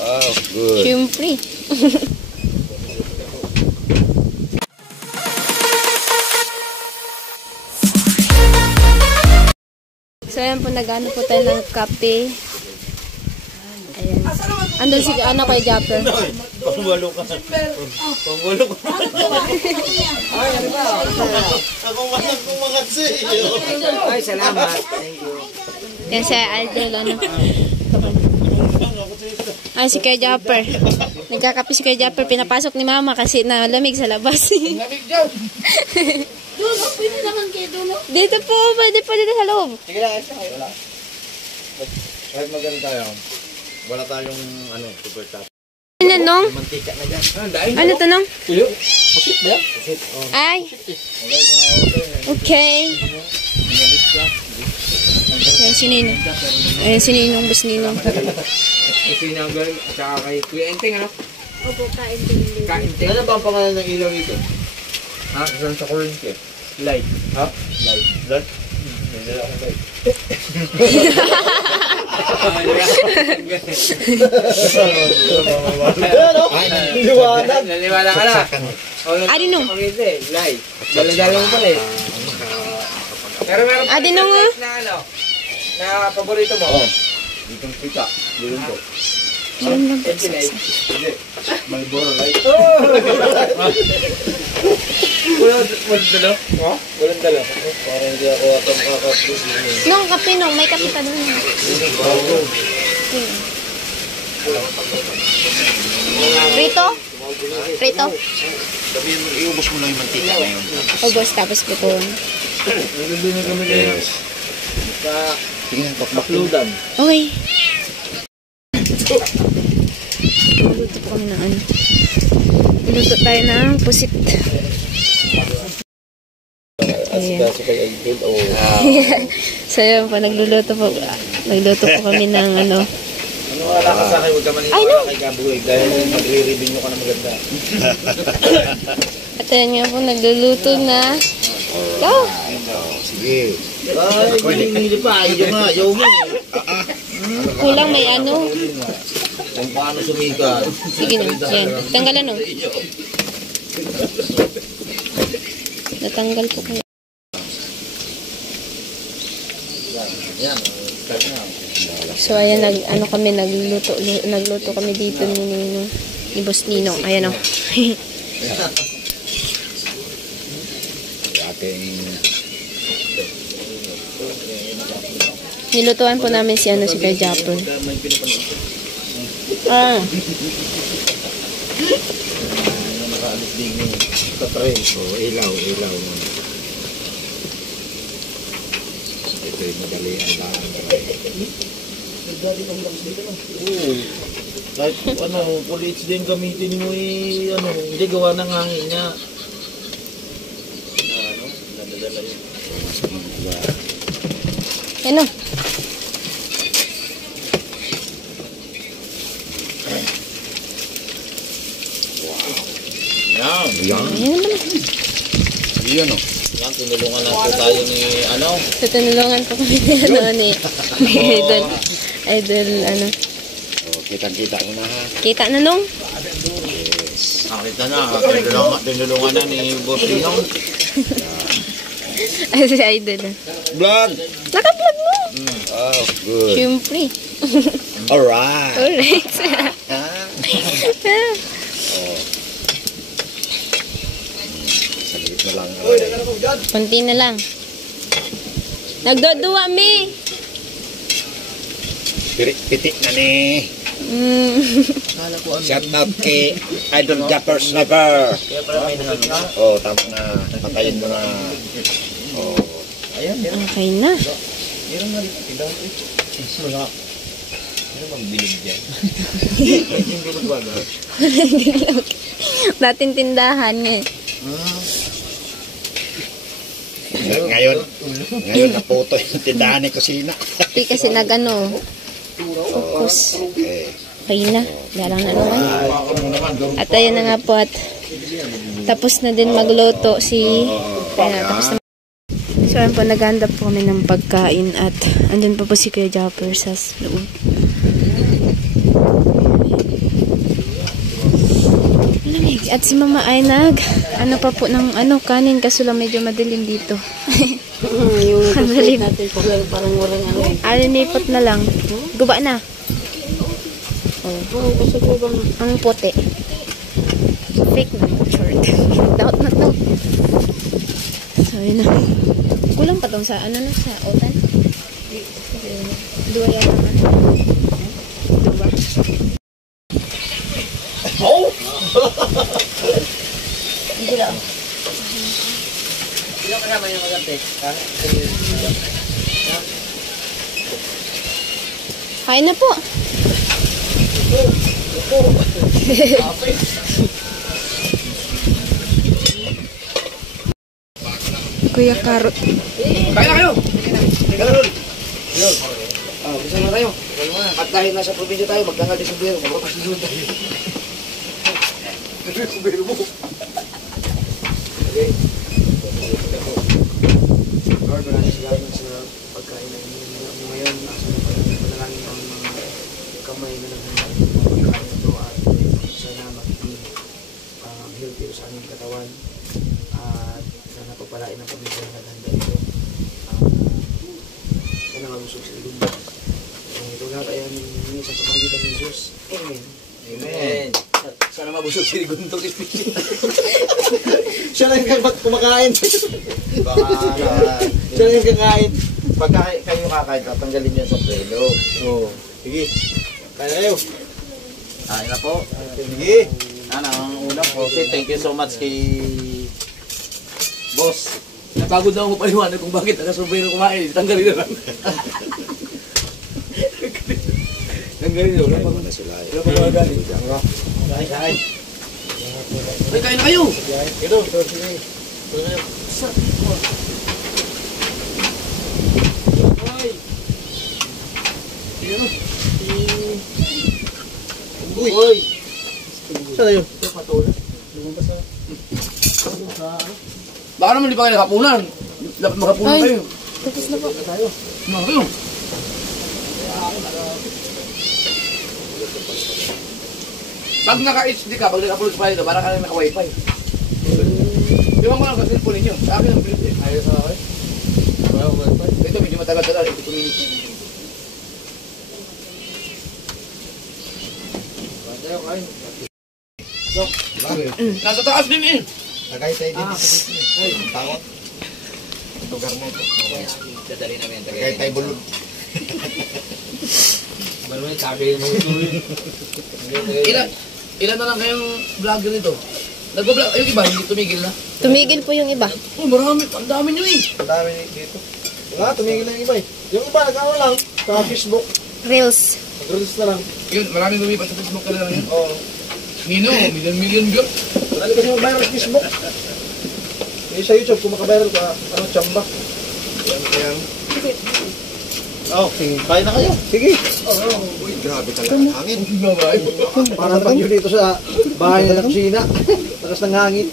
Oh, good. Siyempre. So, ayan po, nag-ano po tayo ng kape. Ayan. Andun si, ano kay Japper? Pangwalo ka. Pangwalo ka. Ay, ano ba? Ako walang kumagatsi. Ay, salamat. Thank you. Yan si Idol, ano. Ay, si Kuya Japper. Nagkakape si Kuya Japper. Pinapasok ni Mama kasi nalamig sa labas. Lamig daw. Dulo, pwede naman kayo dulo. Dito po, pwede po dito sa loob. Sige lang, wala. Kahit maganda tayo, wala tayong super top. Ano, Nong? Mantika na dyan. Ano to, Nong? Tuyo? Pusit ba yan? Ay. Okay. Ayan si Ninong. Ayan si Ninong, bus Ninong. Kasi nagal, at saka kay Kuya Enteng, ano? Opo, kain din. Kainteng. Ano ba ang pangalan ng ilaw ito? Ha? Saan sa kuryente? Light. Ha? Light. Light? May dala akong light. Liwanag. Naliwala ka na. Adi nung. Light. Dala-dala mo pala eh. Pero meron pa Adi nung. na ano? Na paborito mo? Oo. Ditong kita. Dito po. Yun lang po. Sige. Malboro light. Walang dalo? Oh? Walang dalo. Parang hindi ako atang kakapos. Nung, kape nung. May kape ka doon. Rito? Rito? Sabihin mo, iubos mo lang yung mantika ngayon. Ubos, tapos pupon. Nagluto na kami ngayon. Sa Tingnan, bakludan. Okay. Luto po kami ng ano. Luto tayo ng pusit. Ayan. So yun po, nagluluto po. Nagluto po kami ng ano. Ano wala ka sa akin, huwag ka maniniwala Ay, no. kay Kabuhay dahil magre-review ka na maganda. At ayan nga po, nagluluto na. Go! Sige. Ay, hindi pa. Ayaw nga, ayaw mo. Kulang may ano. Kung paano sumikat. Sige na, yan. Tanggalan no. Natanggal po kayo. Yan. Start na. So ayan, nagluto kami dito ni Boss Ninong. Ayan o. Nilutuan po namin si Kuya Japper. Ah. Nakaalis din yung katray. Ilaw. Ito yung madali ang daan. Oo. Kahit puliits din gamitin mo hindi gawa ng hangin niya. Nadadala yun. Ano? Yan. Yan o. Yan, tinulungan na po tayo ni So tinulungan po kami ni Idol. Idol, ano. So, kitang-kita ko na ha. Kita na nung? Yes. Nakita na. Tinulungan na ni Boss Linong. Ay, si Idol. Vlog! Naka-vlog mo! Oh, good. Siyempre. Alright. Alright. Salit na lang. Kunti na lang. Nagdoduwa, me. Pitik na ni. Shout out kay Idol Japper Sniper. Oh, tama na. Patayin mo na. Oh. Okay na. Ano bang bilog dyan? Dating tindahan eh. Ngayon naputo yung tindahan ni Kusina. Hindi kasi nagano. Focus. Okay na. Galang na naman. At ayan na nga po at tapos na din magluto si tapos na. So ayan po, naghanda po kami ng pagkain at andun pa po si Kuya Japper sa loob. at si mama ay ano pa po ng kanin kaso lang medyo madilim dito. Yung Madilim. natin parang walang ano. Alinipot na lang. Guba na. Oo, kasi ko bang Ang puti. Fake na. Short. Doubt na to. So, yun na. Kulang pa tong sa sa otan. Dua yan naman. Dua. Hindi lang. Sino kasama yung magante? Kain na po. Kuya Karot. Kain na kayo! Teka na ron! Yun. Gusto na tayo. At dahil nasa probinsya tayo, magdangal din sa biro. Magpapas na tayo. Biro mo. Okay. Lord, maraming salamat sa pagkain na ininom mo ngayon. Manalangin ang mga kamay na nagpagkain na ito at sana magiging healthy sa aming katawan at sana pagpalain ang pamilya na naghanda ito. Sana mabusog sa ilumba. Ito lahat ay aming hiningi sa pamagitan ni Jesus. Amen. Amen. Sana mabusog si Riguntong Espiritu. Siya lang yung kumakain. Siya lang yung kakain. Pagka kayo kakain, tatanggalin niyo yung sombrero. Oo. Sige. Kaya na kayo. Kain na po. Sige. Ang una po, thank you so much kay Boss. Napagod na ako paliwanag kung bakit nakasobrero kumain. Tanggalin na lang. Tanggalin na lang. Wala na sila. Wala pa mga galing. Kain. Ay, kain na kayo. Ito. Sige. Uy. Saan na yun? Baka naman di pa kayo nakapunan. Dapat makapunan Ay. kayo. Tapos na po. Mga kayo. Pag naka-HD ka, pag naka-upload sa dito, para ka lang naka-wifi. Di ba mo lang kasi cellphone ninyo? Sa akin ang bilis eh. Ayos na kayo? Wala ko wifi. Ito medyo matagal-tagal. Ito minutes. Nasa taas din eh. Tagay tayo din sa dito. Ang takot. Tugar mo ito. Dadali namin. Tagay tayo bulog. Manuel, sabi mo ito Ilan na lang kayong vlogger nito? Nag-vlog, yung iba, hindi tumigil na. Tumigil po yung iba. Oh, marami, ang dami nyo eh. Ang dami dito. Wala, tumigil na yung iba eh. Yung iba, nag-ano lang, sa Facebook. Reels. Nag-release na lang. Yun, maraming lumipat sa Facebook ka na lang yun. Oo. Nino, million views. Marami kasi mag-viral sa Facebook. Yung sa YouTube, kung makaviral ka, tsamba. Yan. Okay, kain na kayo. Sige. Uy, grabe talaga ang hangin. Parang bagyo dito sa bahay ng kusina. Takas ng hangin.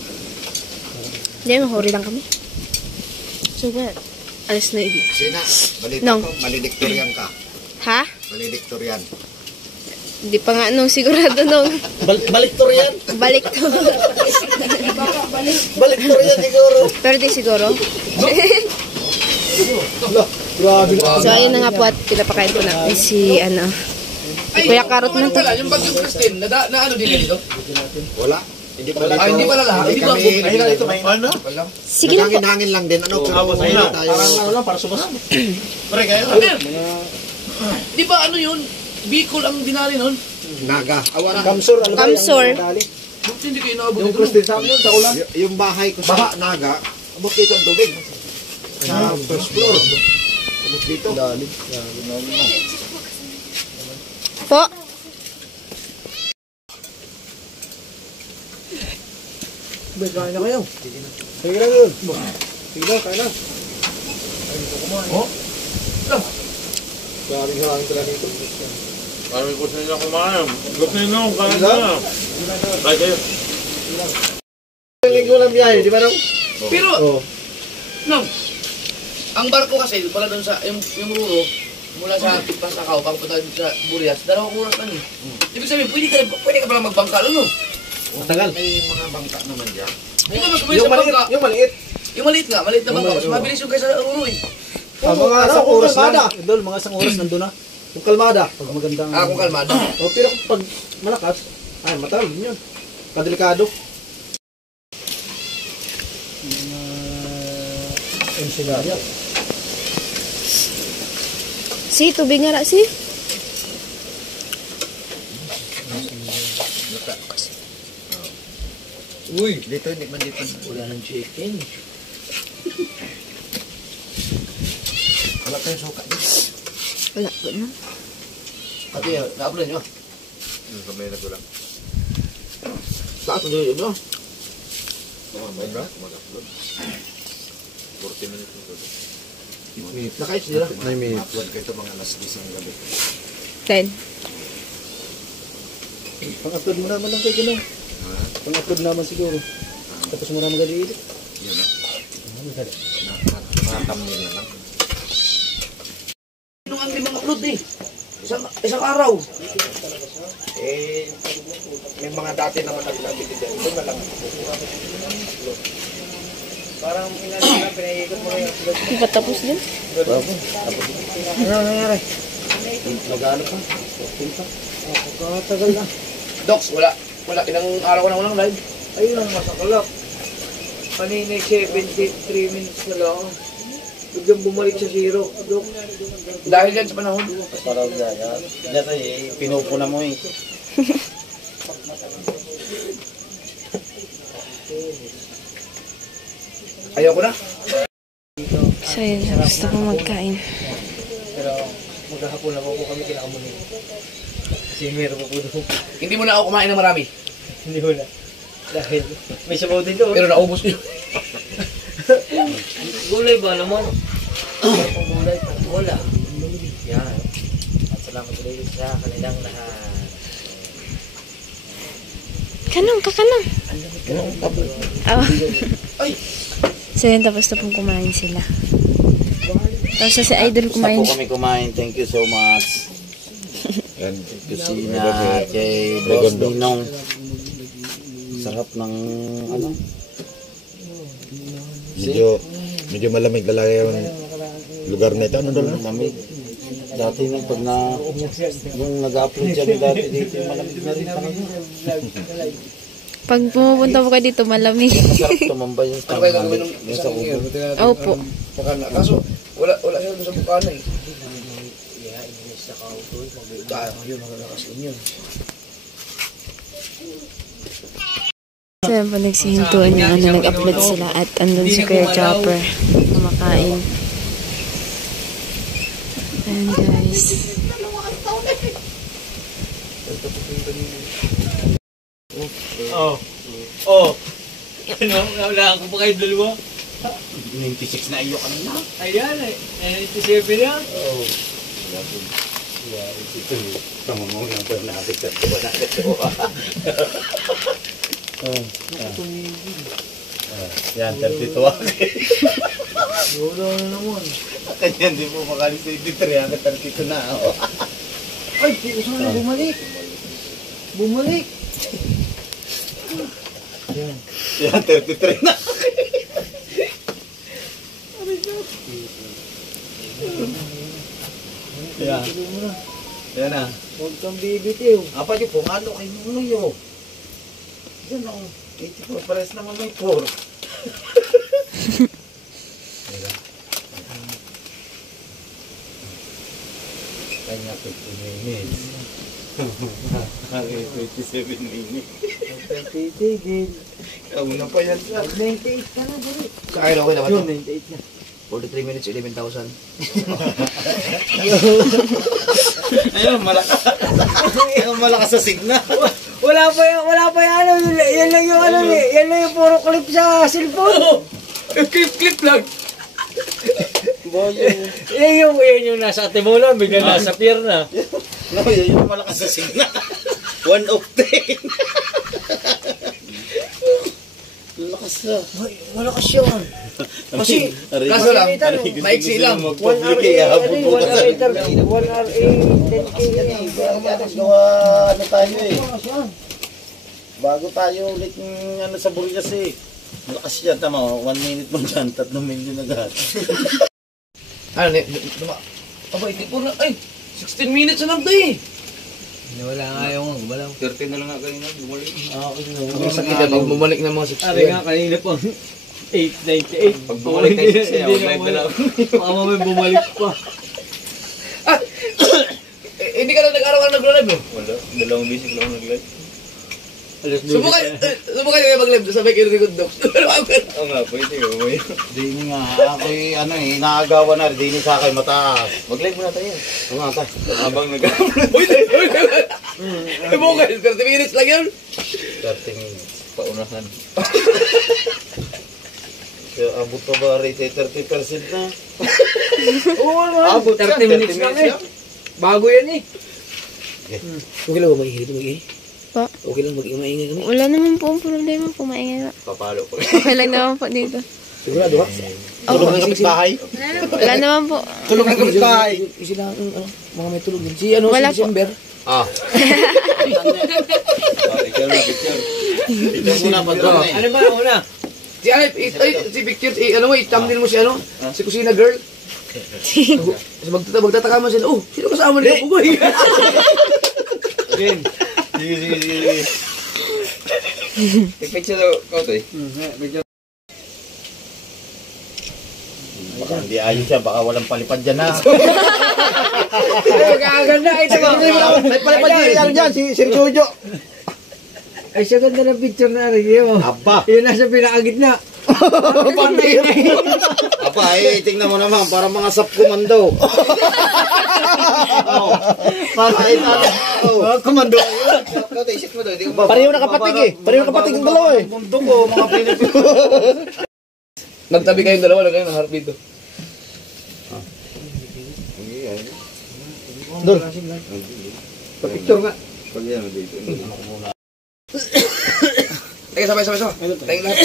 Hindi, mahuri lang kami. So, what? Alis na ibig. Sina, balita No. ko, malediktoryan ka. Ha? Malediktoryan. Hindi pa nga sigurado nung Baliktor yan. balik to. Baliktor yan siguro. Pero di siguro. Grabe. So, ayun na nga po at pinapakain po natin si, Kuya Karot na to. Yung bagyong Christine, na ano din dito? Wala. Hindi pa dito. Ay, hindi pala lahat. Hindi pa kami. ito. May ano? Wala. Sige lang po. Hangin lang din. Ano? Wala tayo. Parang ano lang, para sumas. Pare, kayo. Di ba ano yun? Bicol ang dinali nun? Naga. Awara. Kamsor. Kamsor. Bakit hindi kayo naabot yung Christine sa amin sa ulan? Yung bahay ko sa Naga, abot dito ang tubig. Sa first floor. Abot dito. Po. Kain na kayo. Sige na yun. Sige na, kain na. Oh? Maraming hangin talaga dito. Parang gusto nila kumain. Gusto nila kumain na. Kahit kayo. Linggo lang biyahe, di ba nang? Pero, Oo. no, ang barko kasi, pala doon sa, yung Ruro, mula sa Pasakaw, papunta sa Burias, 2 oras lang eh. Ibig sabihin, pwede ka pala magbangka, ano? Matagal. May mga bangka naman dyan. Di ba mas mabilis sa bangka? Yung maliit. Yung maliit nga, maliit na bangka. Mas mabilis yung kaysa Ruro eh. Mga isang oras lang. Idol, mga isang oras nandun na. Kung kalmada, pag magandang... Kung kalmado. O, pero pag malakas, ay, matagal din yun. Kadelikado. Ensenada. Si, tubig nga ra, si. Uy, dito, hindi man dito. Wala ng chicken. Wala tayong suka dito. Wala, gano'n. Ate, na-upload nyo. Kamay na ko lang. Saan nyo yun, no? Mamay na, mag-upload. 40 minutes na to. Nakait sila. May upload ko ito mga alas 10 ng gabi. 10. Pang-upload mo naman lang kayo gano'n. Pang-upload naman siguro. Tapos mo naman gali-ilit. Yun na. Nakatambol na lang. Nung ang limang upload eh. Isang araw. Eh, may mga dati naman naglabi dito. Ito na lang. Parang inalit na, pinaikot mo rin. Di ba tapos din? Ano nangyari? Mag-ano pa? Pinta? Pagkatagal na. Docs, wala. Ilang araw ko na walang live. Ayun ang masakalap. Kanina 73 minutes na lang. Biglang bumalik sa zero. Dok. Dahil yan sa panahon. Parang gaya. Dito eh, pinupuna mo eh. Ayaw ko na. So yun, gusto ko magkain. Pero maghahapon na po kami kinakamunin. Kasi meron po po doon. Hindi mo na ako kumain ng marami. Hindi ko na. Dahil may sabaw din doon. Pero naubos nyo. Gulay ba naman? Ang gulay, wala. Yan. At salamat ulit sa kanilang lahat. Kanong, kakanong. Oh. Ay! So yun, tapos na pong kumain sila. Tapos na si Idol kumain. Kami kumain. Thank you so much. Kusina kay Boss Ninong. Sarap ng ano? Medyo malamig talaga yung lugar na ito. Ano doon? Malamig. Dati nung pag na yung nag-upload siya dati dito, malamig na rin talaga. Pag pumupunta po kayo dito, malamig. Masarap tumambay yung Ano ba yung gagawin tanghali. ng Yung isang sa year? ubo. Opo. Bukana. Kaso, wala siya doon sa bukana eh. Yun, magalakas din yun. So yun po, nagsihintuan yung ano, nag-upload sila at andun si Kuya Chopper kumakain. Ayan guys. Oh. Ano? Wala ako pa kayo dalawa? 96 na iyo kanina. Ayan eh. 97 na. Oo. Ito eh. Pamamaw lang pa natin sa tuwa natin. Yan, 32 ako. Wala na naman. Kanya hindi po makalis sa 83. Ang 32 na ako. Ay, di ko sana bumalik. Bumalik. Yan, 33 na. Yan. Yan na. Huwag kang bibitiw. Apa yung kung ano kay Nuyo? Yan o. 84 pares naman may 4. Kanya 50 minutes. 27 minutes. Titigil. Kauna pa yan sa. 98 ka na, dali. Sa akin okay naman Yun, to. 98 na. 43 minutes, 11,000. Ayun, malakas. Ayun, malakas sa signal. Wala pa yung ano, yan lang yung ano eh. Yan lang yung puro clip sa cellphone. Clip lang. Yan yung nasa Timola, bigla nasa pier na. No, yun yung malakas sa signal. 1 octane. Lakas na. Ay, malakas yun. Kasi, kaso lang, maiksi lang. 1 RA, 1 RA, 10K. Gawa ano tayo eh. bago tayo ulit ng ano sa Burias eh. Malakas yan, tama o. 1 minute mo dyan, 3 million agad. Ano, aba, hindi po na, ay, 16 minutes na lang tayo eh. Wala nga yung wala. 30 na lang nga kanina, bumalik. Ang sakit yan, pag bumalik ng mga 16. Ari nga kanina po. 898. Pag bumalik tayo siya, online na lang. Baka may bumalik pa. Hindi ka na nag-araw-araw nag-live eh. Wala, dalawang visit lang nag-live. Subukan kayo mag-live, sabay kayo ni Gundok. Oo nga, pwede ko. Dini nga, ako'y ano eh, inaagawan na, dini sa akin mataas. Mag-live muna tayo. Mga tayo. Habang nag-upload. Uy, subukan, 30 minutes lang yun. 30 minutes. Paunahan. So, abot pa ba rate 30% na? Oo naman. Abot 30 minutes lang eh. Bago yan eh. Okay lang ba mag-iingay mag-iingay? Pa? Okay lang mag-iingay kami? Wala naman po ang problema po, maingay. Papalo ko. Okay lang naman po dito. Sigurado ha? Tulog ng kapitbahay? Wala naman po. Tulog ng kapitbahay. Sila ang mga may tulog din. Si ano, Wala si po. December. Ah. Picture na, picture. Ito muna pa doon eh. Ano ba una? Si ay, si Picture, ano mo, i-thumbnail mo si ano? Si Kusina Girl. Magtataka mo sila, oh, sino kasama nila po ba? Game. Sige. Picture daw, kau to eh. Baka hindi ayos yan, baka walang palipad dyan ha. Magaganda. Ito ba? May palipad dyan, si Jojo. Ay, siya ganda ng picture na rin yun. Aba. Yun nasa pinakagitna. Aba, tingnan mo naman, para mga sap komando. Para komando. Kau to, isip mo daw. Pareho na kapatig eh. Pareho na kapatig yung dalawa eh. Mundo ko, mga Pilipino. Magtabi kayong dalawa, lagay ng harap dito. Dol. Pa-picture nga. Pag yan, dito. Teka, sabay. Teka lahat.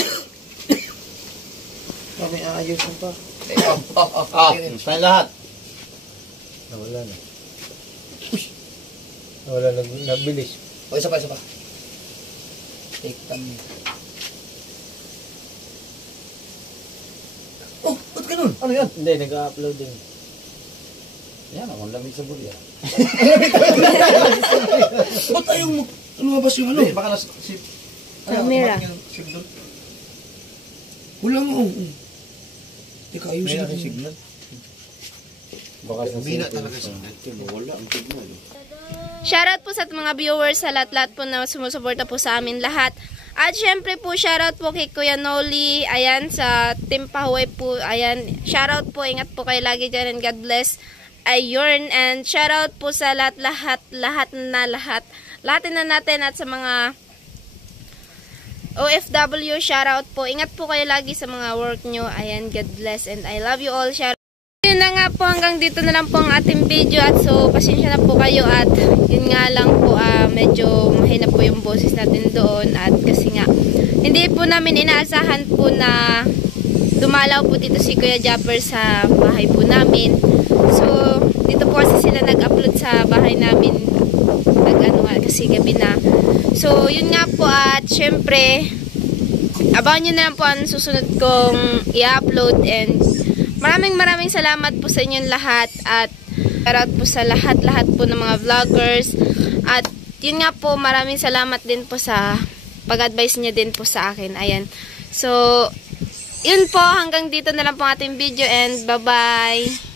Kami ayos mo pa. Teka, lahat. Nawala na. Nawala na. Nabilis. O, isa pa. Take time. Oh, ba't ganun? Ano yan? Hindi, nag-upload din. Yan, ang lamig sa burya. Ba't ayaw mo lumabas yung ano? Baka na si... Camera. Wala nga, oh. Teka, ayusin natin. signal. Baka sa bina talaga signal. Wala ang signal. Shoutout po sa mga viewers sa lahat-lahat po na sumusuporta po sa amin lahat. At syempre po, shoutout po kay Kuya Noli. Ayan, sa Team Pahuway po. Ayan, shoutout po. Ingat po kayo lagi dyan and God bless. Ayun, and shoutout po sa lahat na natin at sa mga OFW, shoutout po. Ingat po kayo lagi sa mga work nyo. Ayan, God bless and I love you all. Shoutout. Yun na nga po, hanggang dito na lang po ang ating video at so pasensya na po kayo at yun nga lang po medyo mahina po yung boses natin doon at kasi nga hindi po namin inaasahan po na dumalaw po dito si Kuya Japper sa bahay po namin. So dito po kasi sila nag-upload sa bahay namin kasi gabi na. So yun nga po at syempre abangan nyo na lang po ang susunod kong i-upload and maraming salamat po sa inyong lahat at shoutout po sa lahat po ng mga vloggers at yun nga po maraming salamat din po sa pag-advise niya din po sa akin. Ayan. So yun po hanggang dito na lang po ating video and bye bye.